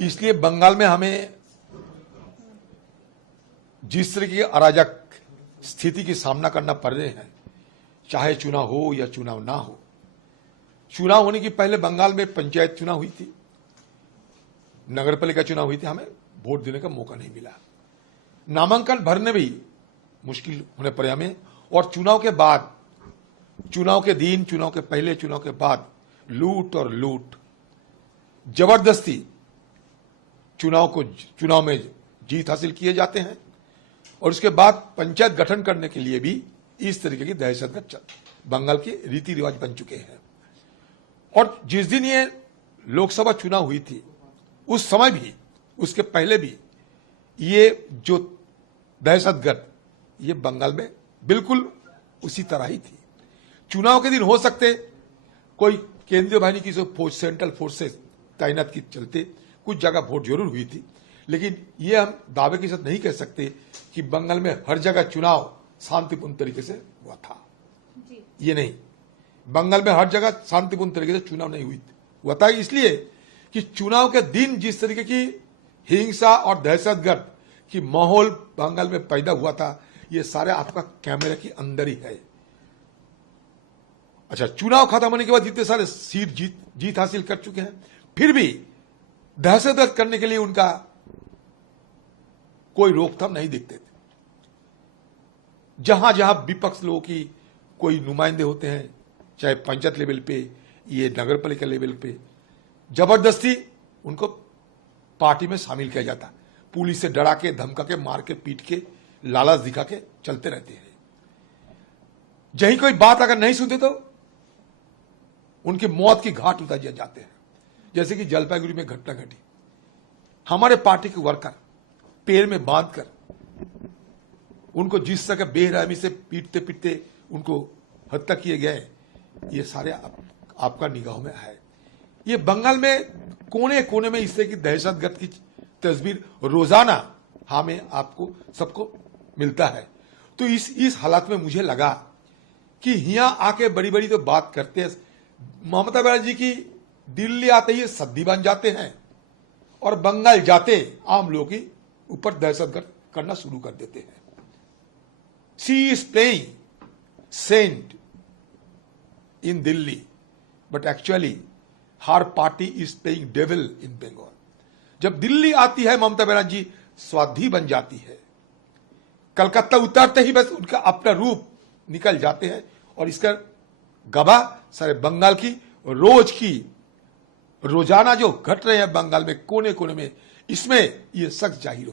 इसलिए बंगाल में हमें जिस तरह की अराजक स्थिति की सामना करना पड़ रहे हैं, चाहे चुनाव हो या चुनाव ना हो। चुनाव होने की पहले बंगाल में पंचायत चुनाव हुई थी, नगरपालिका चुनाव हुई थी, हमें वोट देने का मौका नहीं मिला। नामांकन भरने भी मुश्किल होने पड़े हमें। और चुनाव के बाद, चुनाव के दिन, चुनाव के पहले, चुनाव के बाद लूट और लूट, जबरदस्ती चुनाव में जीत हासिल किए जाते हैं। और उसके बाद पंचायत गठन करने के लिए भी इस तरीके की दहशतगर्द बंगाल के रीति रिवाज बन चुके हैं। और जिस दिन ये लोकसभा चुनाव हुई थी, उस समय भी, उसके पहले भी ये जो दहशतगर्द, ये बंगाल में बिल्कुल उसी तरह ही थी। चुनाव के दिन हो सकते कोई केंद्रीय बाहिनी की सेंट्रल फोर्सेस तैनात की चलते कुछ जगह वोट जरूर हुई थी, लेकिन ये हम दावे के साथ नहीं कह सकते कि बंगाल में हर जगह चुनाव शांतिपूर्ण तरीके से हुआ था जी। ये नहीं, बंगाल में हर जगह शांतिपूर्ण तरीके से चुनाव नहीं हुआ था, इसलिए कि चुनाव के दिन जिस तरीके की हिंसा और दहशतगर्द की माहौल बंगाल में पैदा हुआ था, ये सारे आपका कैमरे के अंदर ही है। अच्छा, चुनाव खत्म होने के बाद जितने सारे सीट जीत हासिल कर चुके हैं, फिर भी दहशतगर्द करने के लिए उनका कोई रोकथाम नहीं दिखते थे। जहां जहां विपक्ष लोगों की कोई नुमाइंदे होते हैं, चाहे पंचायत लेवल पे, ये नगरपालिका लेवल पे, जबरदस्ती उनको पार्टी में शामिल किया जाता। पुलिस से डरा के, धमका के, मार के, पीट के, लालच दिखा के चलते रहते हैं। यही कोई बात अगर नहीं सुनते तो उनकी मौत की घाट उतार दिए जाते हैं। जैसे कि जलपाईगुड़ी में घटना घटी, हमारे पार्टी के वर्कर पैर में बांधकर उनको जिस तरह बेरहमी से पीटते पीटते उनको हत्या किए गए, ये सारे आपका निगाहों में है। ये बंगाल में कोने कोने में इस तरह की दहशतगर्द की तस्वीर रोजाना हमें, आपको, सबको मिलता है। तो इस हालात में मुझे लगा कि यहां आके बड़ी बड़ी तो बात करते हैं, ममता बनर्जी की दिल्ली आते ही सद्दी बन जाते हैं और बंगाल जाते आम लोगों की ऊपर दहशतगर्द करना शुरू कर देते हैं। She is playing saint in Delhi, but actually हर party is playing devil in Bengal. जब दिल्ली आती है ममता बनर्जी स्वाधी बन जाती है, कलकत्ता उतरते ही बस उनका अपना रूप निकल जाते हैं। और इसका गवाह सारे बंगाल की रोजाना जो घट रहे हैं बंगाल में कोने कोने में, इसमें ये सख्त जाहिर हो।